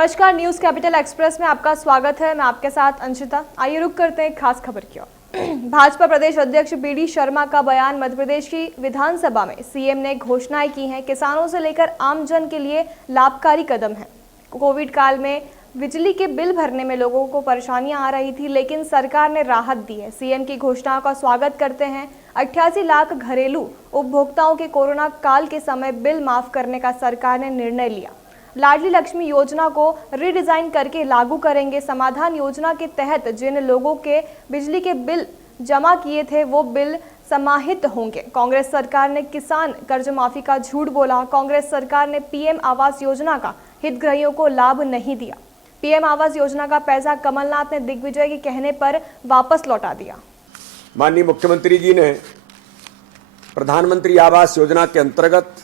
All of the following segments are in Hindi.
नमस्कार, न्यूज कैपिटल एक्सप्रेस में आपका स्वागत है। मैं आपके साथ अंशिता। आइए रुक करते हैं खास खबर की ओर। भाजपा प्रदेश अध्यक्ष बीडी शर्मा का बयान। मध्य प्रदेश की विधानसभा में सीएम ने घोषणाएं की हैं, किसानों से लेकर आम जन के लिए लाभकारी कदम है। कोविड काल में बिजली के बिल भरने में लोगों को परेशानियां आ रही थी, लेकिन सरकार ने राहत दी है। सीएम की घोषणाओं का स्वागत करते हैं। 88 लाख घरेलू उपभोक्ताओं के कोरोना काल के समय बिल माफ करने का सरकार ने निर्णय लिया। लाडली लक्ष्मी योजना को रीडिजाइन करके लागू करेंगे। समाधान योजना के तहत जिन लोगों के बिजली के बिल जमा किए थे वो बिल समाहित होंगे। कांग्रेस सरकार ने किसान कर्ज माफी का झूठ बोला। कांग्रेस सरकार ने पीएम आवास योजना का हितग्राहियों को लाभ नहीं दिया। पीएम आवास योजना का पैसा कमलनाथ ने दिग्विजय के कहने पर वापस लौटा दिया। माननीय मुख्यमंत्री जी ने प्रधानमंत्री आवास योजना के अंतर्गत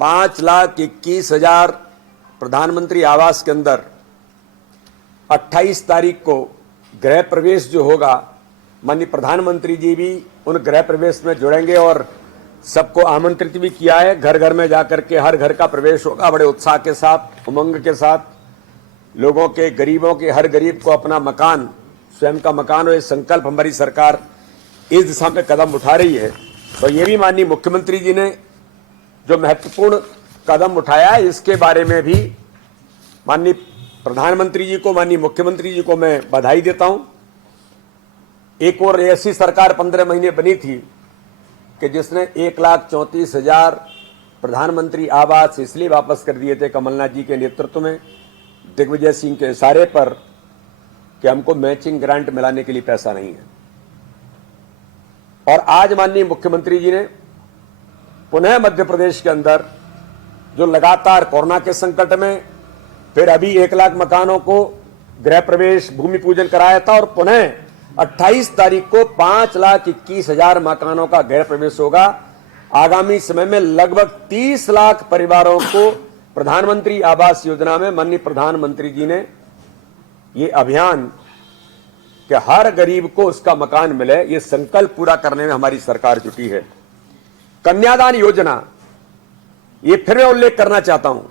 5,21,000 प्रधानमंत्री आवास के अंदर 28 तारीख को गृह प्रवेश जो होगा, माननीय प्रधानमंत्री जी भी उन गृह प्रवेश में जुड़ेंगे और सबको आमंत्रित भी किया है। घर घर में जाकर के हर घर का प्रवेश होगा। बड़े उत्साह के साथ, उमंग के साथ लोगों के, गरीबों के, हर गरीब को अपना मकान, स्वयं का मकान हो, ये संकल्प हमारी सरकार इस दिशा में कदम उठा रही है। तो ये भी माननीय मुख्यमंत्री जी ने जो महत्वपूर्ण कदम उठाया है, इसके बारे में भी माननीय प्रधानमंत्री जी को, माननीय मुख्यमंत्री जी को मैं बधाई देता हूं। एक और ऐसी सरकार 15 महीने बनी थी कि जिसने 1,34,000 प्रधानमंत्री आवास इसलिए वापस कर दिए थे कमलनाथ जी के नेतृत्व में, दिग्विजय सिंह के इशारे पर, कि हमको मैचिंग ग्रांट मिलाने के लिए पैसा नहीं है। और आज माननीय मुख्यमंत्री जी ने पुनः मध्य प्रदेश के अंदर जो लगातार कोरोना के संकट में, फिर अभी 1 लाख मकानों को गृह प्रवेश, भूमि पूजन कराया था और पुनः 28 तारीख को 5,21,000 मकानों का गृह प्रवेश होगा। आगामी समय में लगभग 30 लाख परिवारों को प्रधानमंत्री आवास योजना में माननीय प्रधानमंत्री जी ने ये अभियान कि हर गरीब को उसका मकान मिले, ये संकल्प पूरा करने में हमारी सरकार जुटी है। कन्यादान योजना, ये फिर मैं उल्लेख करना चाहता हूं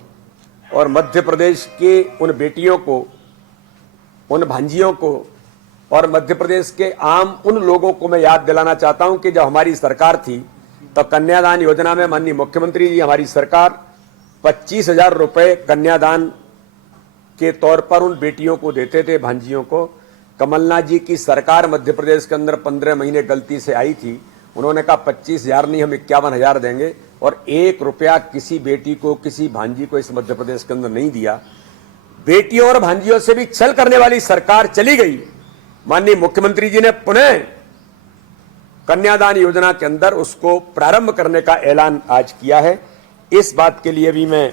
और मध्य प्रदेश के उन बेटियों को, उन भांजियों को और मध्य प्रदेश के आम उन लोगों को मैं याद दिलाना चाहता हूं कि जब हमारी सरकार थी तो कन्यादान योजना में माननीय मुख्यमंत्री जी, हमारी सरकार 25,000 रुपए कन्यादान के तौर पर उन बेटियों को देते थे, भांजियों को। कमलनाथ जी की सरकार मध्य प्रदेश के अंदर 15 महीने गलती से आई थी। उन्होंने कहा 25,000 नहीं, हम 51,000 देंगे और 1 रुपया किसी बेटी को, किसी भांजी को इस मध्य प्रदेश के अंदर नहीं दिया। बेटियों और भांजियों से भी छल करने वाली सरकार चली गई। माननीय मुख्यमंत्री जी ने पुनः कन्यादान योजना के अंदर उसको प्रारंभ करने का ऐलान आज किया है। इस बात के लिए भी मैं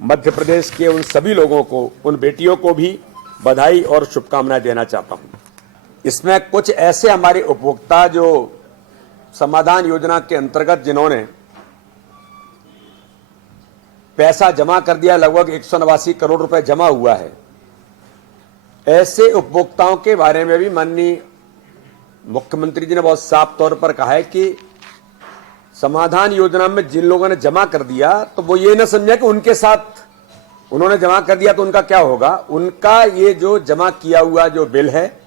मध्य प्रदेश के उन सभी लोगों को, उन बेटियों को भी बधाई और शुभकामनाएं देना चाहता हूं। इसमें कुछ ऐसे हमारे उपभोक्ता जो समाधान योजना के अंतर्गत जिन्होंने पैसा जमा कर दिया, लगभग 189 करोड़ रुपए जमा हुआ है, ऐसे उपभोक्ताओं के बारे में भी माननीय मुख्यमंत्री जी ने बहुत साफ तौर पर कहा है कि समाधान योजना में जिन लोगों ने जमा कर दिया तो वो ये न समझे कि उनके साथ उन्होंने जमा कर दिया तो उनका क्या होगा। उनका ये जो जमा किया हुआ जो बिल है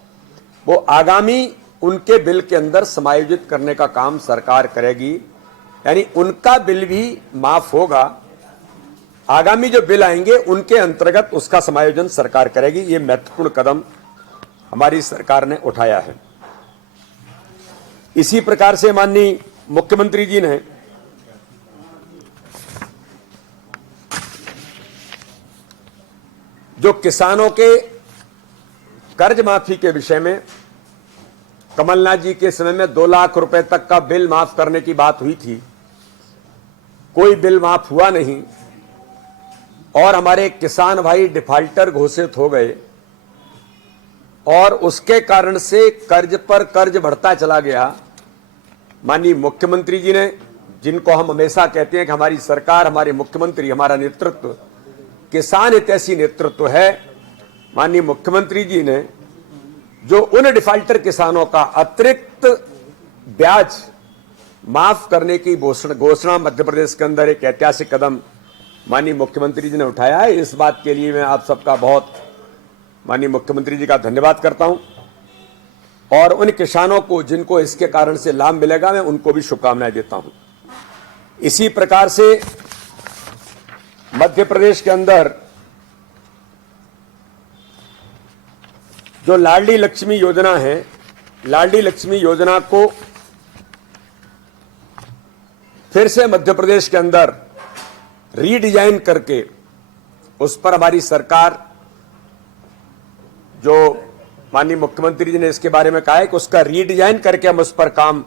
वो आगामी उनके बिल के अंदर समायोजित करने का काम सरकार करेगी, यानी उनका बिल भी माफ होगा। आगामी जो बिल आएंगे उनके अंतर्गत उसका समायोजन सरकार करेगी। ये महत्वपूर्ण कदम हमारी सरकार ने उठाया है। इसी प्रकार से माननीय मुख्यमंत्री जी ने जो किसानों के कर्ज माफी के विषय में, कमलनाथ जी के समय में 2 लाख रुपए तक का बिल माफ करने की बात हुई थी, कोई बिल माफ हुआ नहीं और हमारे किसान भाई डिफाल्टर घोषित हो गए और उसके कारण से कर्ज पर कर्ज बढ़ता चला गया। माननीय मुख्यमंत्री जी ने, जिनको हम हमेशा कहते हैं कि हमारी सरकार, हमारे मुख्यमंत्री, हमारा नेतृत्व किसान हितैषी नेतृत्व है, माननीय मुख्यमंत्री जी ने जो उन डिफाल्टर किसानों का अतिरिक्त ब्याज माफ करने की घोषणा मध्य प्रदेश के अंदर एक ऐतिहासिक कदम माननीय मुख्यमंत्री जी ने उठाया है। इस बात के लिए मैं आप सबका बहुत माननीय मुख्यमंत्री जी का धन्यवाद करता हूं और उन किसानों को जिनको इसके कारण से लाभ मिलेगा मैं उनको भी शुभकामनाएं देता हूं। इसी प्रकार से मध्य प्रदेश के अंदर जो लाडली लक्ष्मी योजना है, लाडली लक्ष्मी योजना को फिर से मध्य प्रदेश के अंदर रीडिजाइन करके उस पर हमारी सरकार, जो माननीय मुख्यमंत्री जी ने इसके बारे में कहा है कि उसका रीडिजाइन करके हम उस पर काम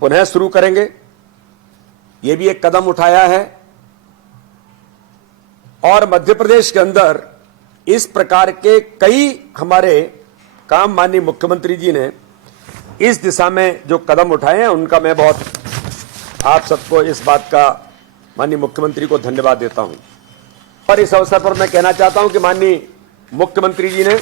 पुनः शुरू करेंगे। ये भी एक कदम उठाया है और मध्य प्रदेश के अंदर इस प्रकार के कई हमारे काम माननीय मुख्यमंत्री जी ने इस दिशा में जो कदम उठाए हैं उनका मैं बहुत आप सबको इस बात का माननीय मुख्यमंत्री को धन्यवाद देता हूं। और इस अवसर पर मैं कहना चाहता हूं कि माननीय मुख्यमंत्री जी ने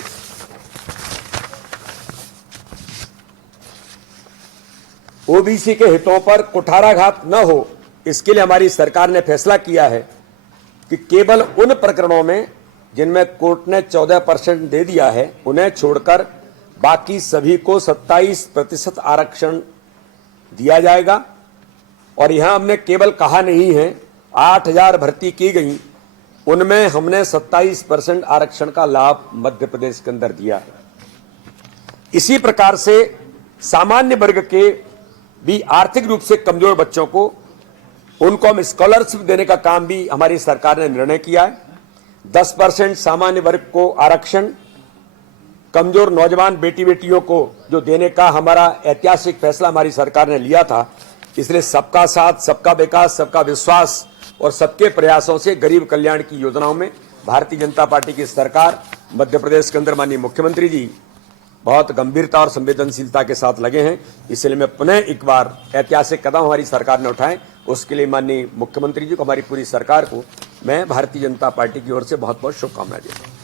ओबीसी के हितों पर कुठाराघात न हो, इसके लिए हमारी सरकार ने फैसला किया है कि केवल उन प्रकरणों में जिनमें कोर्ट ने 14% दे दिया है उन्हें छोड़कर बाकी सभी को 27% आरक्षण दिया जाएगा। और यहां हमने केवल कहा नहीं है, 8000 भर्ती की गई, उनमें हमने 27% आरक्षण का लाभ मध्य प्रदेश के अंदर दिया है। इसी प्रकार से सामान्य वर्ग के भी आर्थिक रूप से कमजोर बच्चों को उनको हम स्कॉलरशिप देने का काम भी हमारी सरकार ने निर्णय किया है। 10% सामान्य वर्ग को आरक्षण, कमजोर नौजवान बेटी बेटियों को जो देने का हमारा ऐतिहासिक फैसला हमारी सरकार ने लिया था। इसलिए सबका साथ, सबका विकास, सबका विश्वास और सबके प्रयासों से गरीब कल्याण की योजनाओं में भारतीय जनता पार्टी की सरकार मध्य प्रदेश के अंदर माननीय मुख्यमंत्री जी बहुत गंभीरता और संवेदनशीलता के साथ लगे हैं। इसलिए मैं पुनः एक बार ऐतिहासिक कदम हमारी सरकार ने उठाए, उसके लिए माननीय मुख्यमंत्री जी को, हमारी पूरी सरकार को मैं भारतीय जनता पार्टी की ओर से बहुत बहुत शुभकामनाएं देता हूं।